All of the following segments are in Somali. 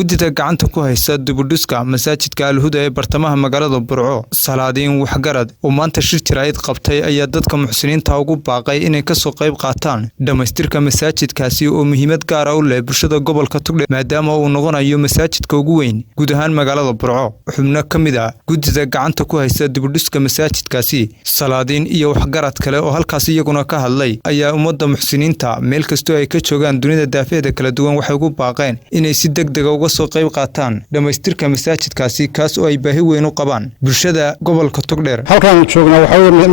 gudida gacanta ku haysa dibudhiska masaajidka Al-Huda ee bartamaha magaalada Burco. Salaadiin waxgarad oo maanta shir jiraayad qabtay ayaa dadka muxsiniinta ugu baaqay inay ka soo qayb qaataan dhamaystirka masaajidkaasi oo muhiimad gaar ah u leh bulshada gobolka Togdheer maadaama uu noqonayo masaajidka ugu weyn guud ahaan magaalada Burco. Xubno kamid ah gudida gacanta ku haysa dibudhiska masaajidkaasi salaadiin iyo waxgarad kale oo halkaas iyaguna ka hadlay ayaa ummadda muxsiniinta meel kasta ay ka joogaan dunida daafeeda kala duwan waxay ugu baaqeen inay si degdeg ah uga soo qayb qaataan dhamaystirka masaajidkaasi kaas oo ay baahi weyn u qabaan bulshada gobolka Togdheer. halkan joogna waxa weeye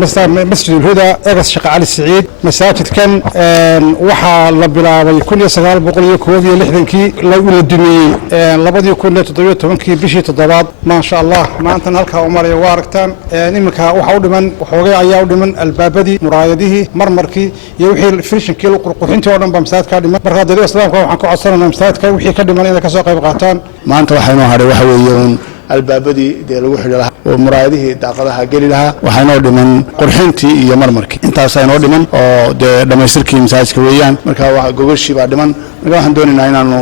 masjid Al-Huda eegas Sheekh Cali Saciid masaajidkan waxa la bilaabay 1961 la dumiyay 2017 bishii 7 ma sha Allah maanta halka u maray waa aragtaan imika waxa u dhiman waxoogay ayaa u dhiman albaabadii muraayadihii marmarkii iyo wixii firshinkii qurqurxintii oo dhan ba masaajidka dhiman marka dadka islaamka waxaan ku codsanaynaa masaajidka wixii ka dhiman inay ka soo qayb qaataan maanta waxaynu haray waxa weeye albaabadii dee lagu xidhi lahaa oo muraayadihii daaqadaha geli lahaa waxaanoo dhiman qurxintii iyo marmarkii intaas aynoo dhiman oo dee dhamaystirkii masaajidka weeyaan marka waxa gogashii baa dhiman marka waxaan doonaynaa inaanu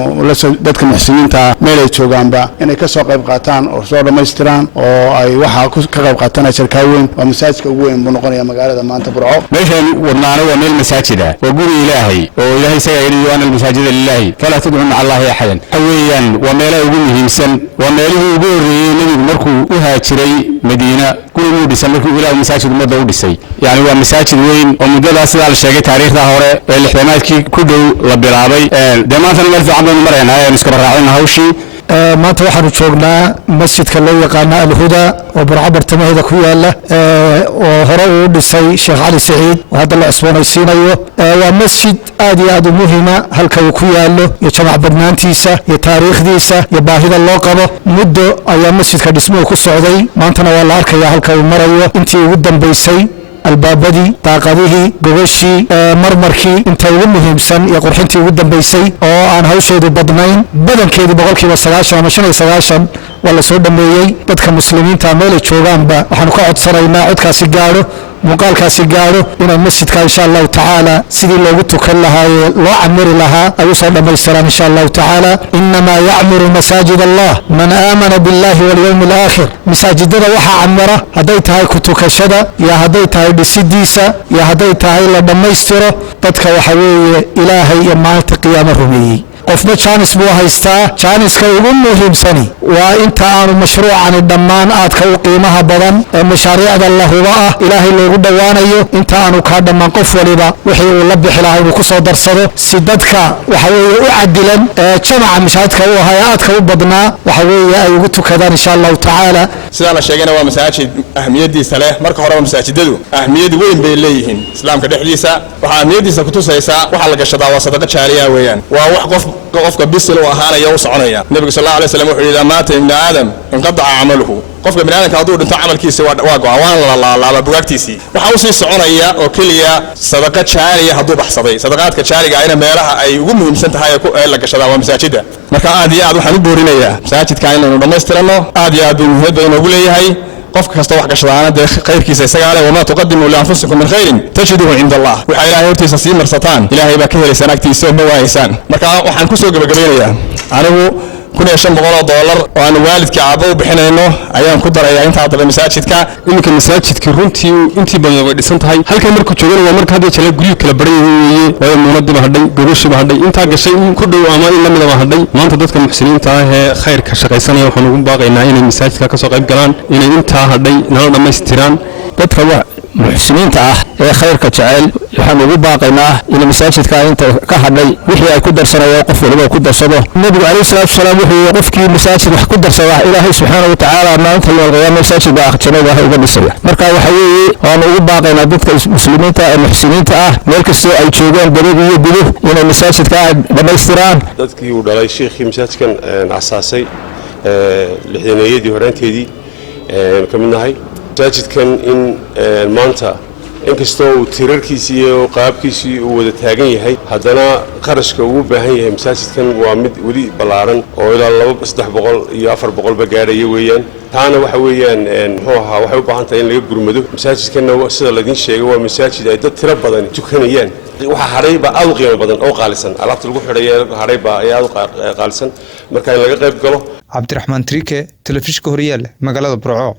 dadka muxsiniinta meel ay joogaanba inay ka soo qayb qaataan oo soo dhamaystiraan oo ay waxa ka qayb qaataan shirkaa weyn waa masaajidka ugu weyn buu noqonaya magaalada maanta Burco. meeshan wadnaana waa meel masaajida oo guri ilaahay oo ilaahay isaga yiri waana masaajida lillahi fala tad'u ma'a allahi ahadan haweeyaan waa meelaha ugu muhiimsan waa meelihii ugu nabigu markuu u haajiray Madiina gurigu dhisay markuu ilaahay masaajid umada u dhisay yani waa masaajid weyn oo mudada sida la sheegay taariikhda hore ee lixdamaadkii ku dhow la bilaabay damaantan meel fiican baan maraynahay isku raacin hawshii maanta waxaanu joognaa masjidka loo yaqaan Al-Huda oo Burco bartamaheeda ku yaala oo hore uu dhisay Sheekh Cali Saciid oo hadda la cusboonaysiinayo waa masjid aad iyo aad u muhiim ah halka uu ku yaalo iyo jamac badnaantiisa iyo taariikhdiisa iyo baahida loo qabo muddo ayaa masjidka dhismuhu ku socday maantana waa la arkayaa halka uu marayo intii ugu dambeysay albaabadii daaqadihii gogashii marmarkii inta ugu muhiimsan iyo qurxintii ugu dambeysay oo aan hawsheedu badnayn badankeedii 90% ama 95% waa la soo dhameeyay dadka muslimiinta meel ay joogaanba waxaan ka codsanaynaa codkaasi gaaro muuqaalkaasi gaaro inay masjidka insha Allah taala sidii loogu tukan lahaa loo camiri lahaa ay soo dhameystiraan insha Allah taala inma ya'muru masajid Allah man aamana billahi wal yawmil aakhir masajidada waxa camira haday tahay ku tukashada iyo haday tahay dhisidiisa iyo haday tahay la dhameystiro dadka waxa weeye ilaahay iyo maalinta qiyaamada rumeeyay qofna jaanis buu haystaa jaaniska ugu muhiimsani waa inta aanu mashruucan dhammaan aadka u qiimaha badan ee mashaariicda la huba ah ilaahay loogu dhawaanayo inta aanu ka dhamaan qof waliba wixii uu la bixi lahaa inuu ku soo darsado si dadka waxa weeye u cadilan jamaca mashaadka u hay'aadka u badnaa waxa weeye ay ugu tukadaan insha Allah taala sida la sheegayna waa masaajid ahmiyadiisa leh marka hore masaajidadu ahmiyad weyn bay leeyihiin islaamka dhexdiisa waxa ahmiyadiisa ku tusaysaa waxa la gashadaa waa sadaqa jaariya weeyaan waa wax qofka bisil oo ahaanaya oo soconaya nabiga sallallahu alayhi wasallam wuxuu yiri maata ibn aadam inqada'a amaluhu qofka ibn aadamka haduu dhinto amalkiisa waa go'aan la bugaagtiisii waxa uu sii soconaya oo kaliya sadaqa jaariya haduu baxsaday sadaqaadka jaariga ayna meelaha ay ugu muhiimsan tahay ee la gashada waa masaajida marka aad iyo aad waxaan u boorinayaa masaajidka inaynu dhameystirano aad iyo aad muhiimad baynu ugu leeyahay qof kasta wax gashadaana de khayrkiisa isaga leh wama tuqaddimu li anfusikum min khayrin tajiduhu inda Allah waxa ilaahay hortiisa sii marsataan ilaahay baa ka helaysan agtiisa ma waaysan marka waxaan ku soo gabagabeynayaa anigu $1500 oo aan waalidkii aabo u bixinayno ayaan ku darayaa inta hadda masaajidka iminka masaajidka runtii intii badan way dhisan tahay halka markuu joogana waa marka hadda jala guriga kala baran weeye waa muunadiba hadhay gogoshiba hadhay inta gashay in ku dhow ama in la midaba hadhay maanta dadka muxsiniinta ah ee khayrka shaqaysanaya waxaan ugu baaqaynaa inay masaajidka ka soo qayb galaan inay inta hadhay nala dhameystiraan dadka muxsiniinta ah ee khayrka jecel waxaan ugu baaqaynaa in masaajidka inta ka hadhay wixii ay ku darsanayaan qof waliba ku darsado nabiga kaleey salaatu salaam wuxuu qofkii masaajid wax ku darsada ilaahay subhanahu wa ta'ala maanta loo qiyaamay masaajidka akhjinada waxa uga dhisaya marka waxa weeye waan ugu baaqaynaa dadka muslimiinta ee muxsiniinta ah meel kasta ay joogaan bariga iyo gudaha inay masaajidka dhameystiraan dadkii uu dhalay sheekhi masaajidkan asaasay lixdaniyadii horaanteedii kamidnahay masaajidkan in maanta inkastoo uu tirarkiisii iyo qaabkiisii uu wada taagan yahay haddana qarashka uu u baahan yahay masaajidkan waa mid weli ballaaran oo ilaa 300 iyo 400 ba gaaraya weeyaan taana waxa weeyaan muxuu ahaa waxay u baahan tahay in laga gurmado masaajidkanna sida la idin sheegay waa masaajid ay dad tiro badan tukanayaan waxa haray ba aad u qiimo badan oo qaalisan alaabta lagu xidhay haray ba aad u qaalisan marka in laga qayb galo Cabdiraxmaan Trike telefishinka Horyaal magaalada Burco.